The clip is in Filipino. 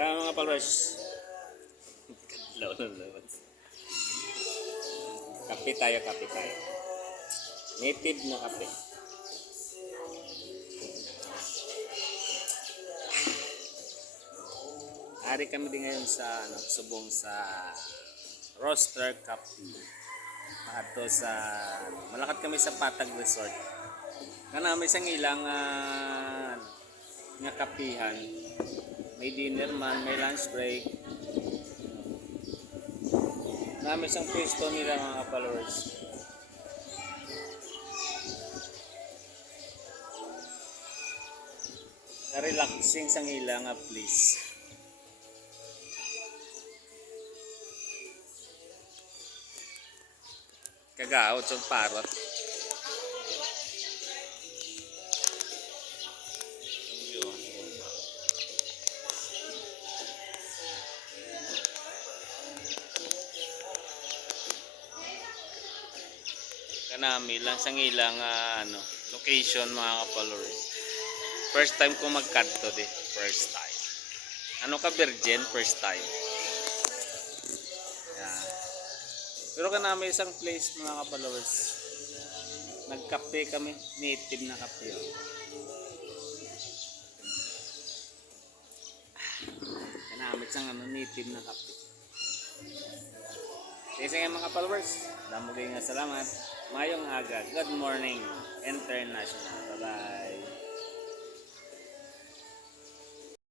Kaya mga followers. Kadlaw na naman. Kape tayo, kape tayo. Native na kape. Ari kami din ngayon sa subong sa Roaster Coffee. Ato sa malakad kami sa Patag Resort. Kana may isang ilang nga kapihan. May dinner man, may lunch break. Namin isang pwesto nila mga followers. Relaxing sang ilang please. Kagaot sa parot. Kanami lang sang ilang location mga followers. First time ko magkadto di, first time. Ano ka virgin first time. Yan. Pero kanami isang place mga followers. Nagkape kami, native na kape. Kanami isang native na kape. Kasi nga mga followers, damo kayo nga salamat. Mayong aga. Good morning, International. Bye-bye.